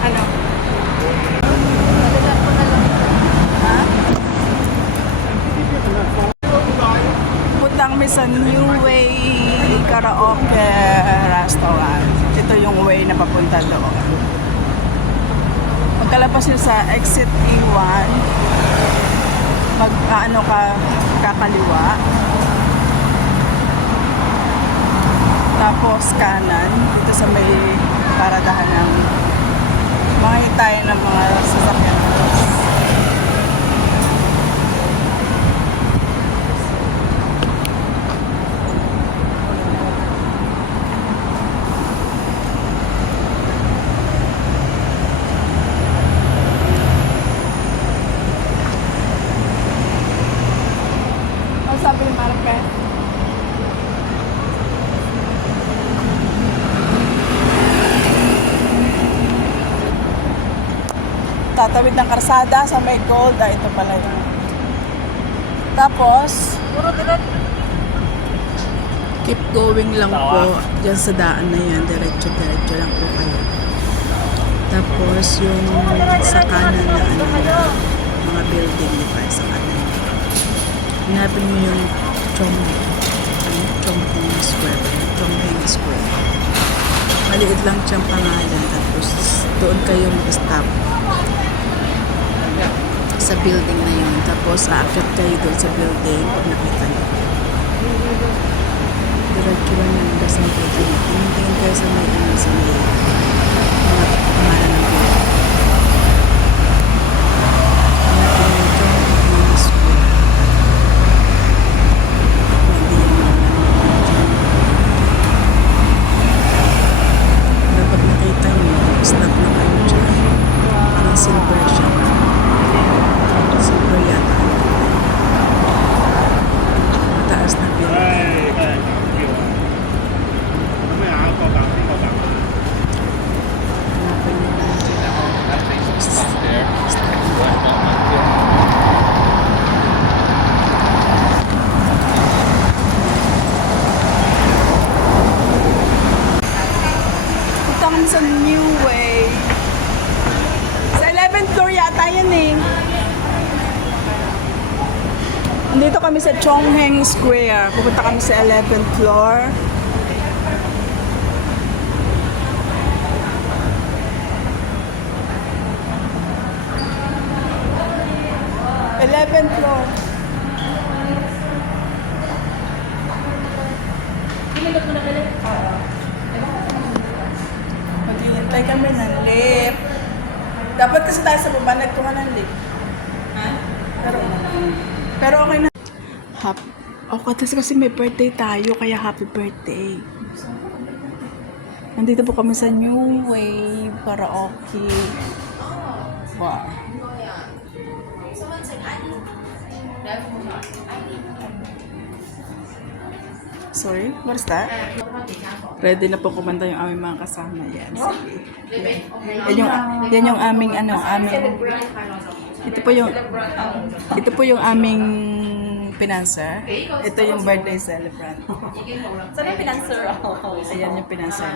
Ano? Nalilan ko na lang. Ha? Punta kami sa New Way Karaoke Restaurant. Ito yung way na papunta doon. Pagkalabas nyo sa exit E1, ano ka, kakaliwa. Tapos kanan, dito sa may paradahan ng mga hitayan ng mga sasakyan. Ano sabi ni Marpe? Tatawid ng karsada sa may gold. Ito pala yun. Tapos, keep going lang po. Diyan sa daan na yan. Diretso lang po kayo. Tapos, yung sa kanan na mga building, di ba? Sa kanan. Hanapin nyo yung Chongqing Square. Chongqing Square. Maliit lang siyang pangalan. Tapos, doon kayo mag-stop sa building na yun. Tapos, aakyat kayo doon sa building pag nakita nyo. Diretso lang yung basta ng building. Tingin kayo sa may sa may mga pangalan ng building. Hanapin nyo yung Chongqing Square. Hindi yung dapat nakita nyo, stop na kayo dyan. Parang silver siya. Silver yata. Mataas na building. Hanapin nyo lang punta kami sa New Way. Sa 11th floor yata yan eh. Nandito kami sa Chongqing Square. Pupunta kami sa 11th floor. Eleventh floor. Maghihintay kami ng lift. Dapat kasi tayo sa baba, nagkuha ng lift. Ha? Pero okay na. Kasi may birthday tayo, kaya happy birthday. Nandito po kami sa New Wave Karaoke. Wow. Sorry, what's that? Ready na po kumanta yung aming mga kasama. Yan, sige. Yan yung aming ito po yung aming pinanser. Ito yung birthday celebrant. Saan yung pinanser? Ayan yung pinanser.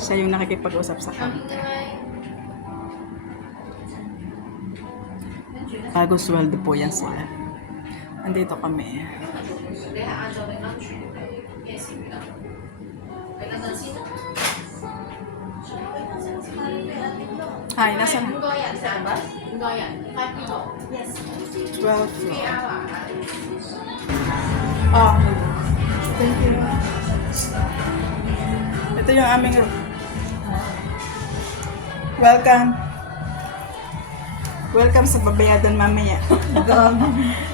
Siya yung nakikipag-usap sa kanta. Bago sweldo po yan sila. Andito kami. Hi, nasa na? 12 floor. Oh, thank you. Ito yung aming room. Welcome sa babayadan mamaya.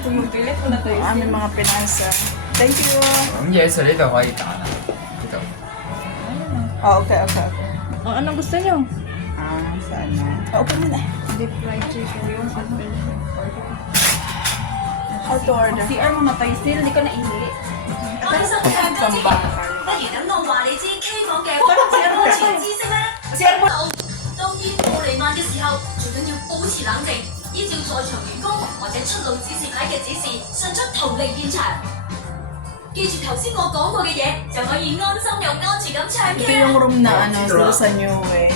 Tumupilit ko na to. Aming mga pinansa. Thank you. 咁嘢食呢度可以揀啊，呢度。 Oh, okay. Oh, anong gusto nyo? Saan na? Open mo na. Deep fried chicken. How to order? CR mo matay still, hindi ko na ihili. Samba. 不如等我話你知 K 房嘅安全知識咧。當煙霧彌漫嘅時候，最緊要保持冷靜，依照在場員工或者出路指示牌嘅指示，迅速逃離現場。記住頭先我講過嘅嘢，就可以安心又安全咁唱 Ito K 啦。 yung room na sila sa New Way.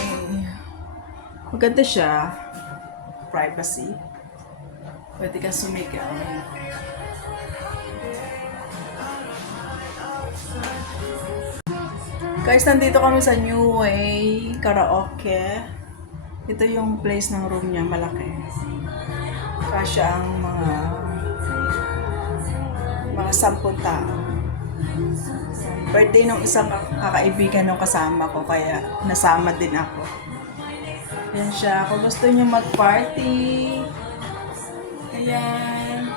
Maganda siya. Privacy. Pwede ka sumigaw. Guys, nandito kami sa New Way Karaoke. Ito yung place ng room niya, malaki. Kasya ang mga 10 tao. Birthday nung isang kakaibigan nung kasama ko, kaya nasama din ako. Yan siya. Kung gusto niyo mag-party, ayan.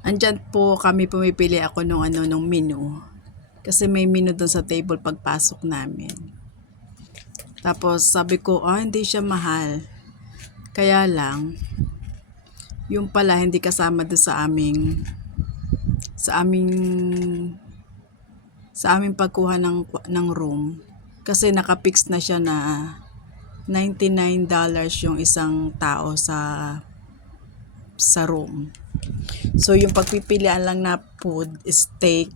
Andyan po kami pumipili ako nung menu. Kasi may menu doon sa table pagpasok namin. Tapos sabi ko, hindi siya mahal. Kaya lang, yung pala hindi kasama doon sa aming pagkuha ng room. Kasi nakapix na siya na $99 yung isang tao sa room. So, yung pagpipilian lang na food, steak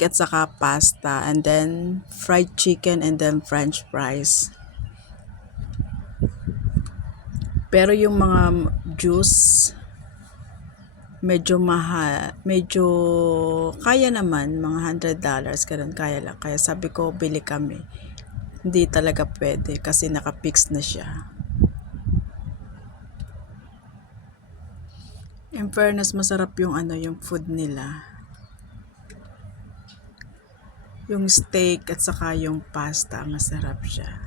at saka pasta, and then fried chicken, and then french fries. Pero yung mga juice, medyo mahal, medyo kaya naman, mga $100, ganun, kaya lang. Kaya sabi ko, bili kami. Hindi talaga pwede kasi nakapix na siya. In fairness, masarap yung yung food nila. Yung steak at saka yung pasta, masarap siya.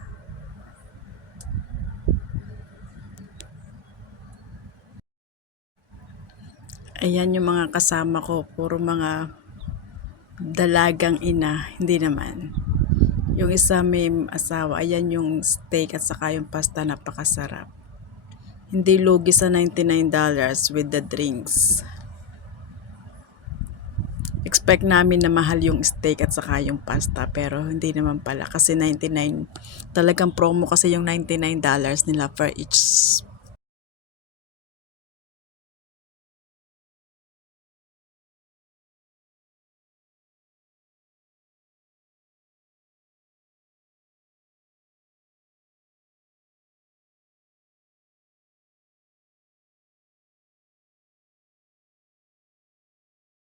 Ayan yung mga kasama ko, puro mga dalagang ina, hindi naman. Yung isa may asawa, ayan yung steak at saka yung pasta, napakasarap. Hindi lugi sa $99 with the drinks. Expect namin na mahal yung steak at saka yung pasta, pero hindi naman pala kasi 99. Talagang promo kasi yung $99 nila for each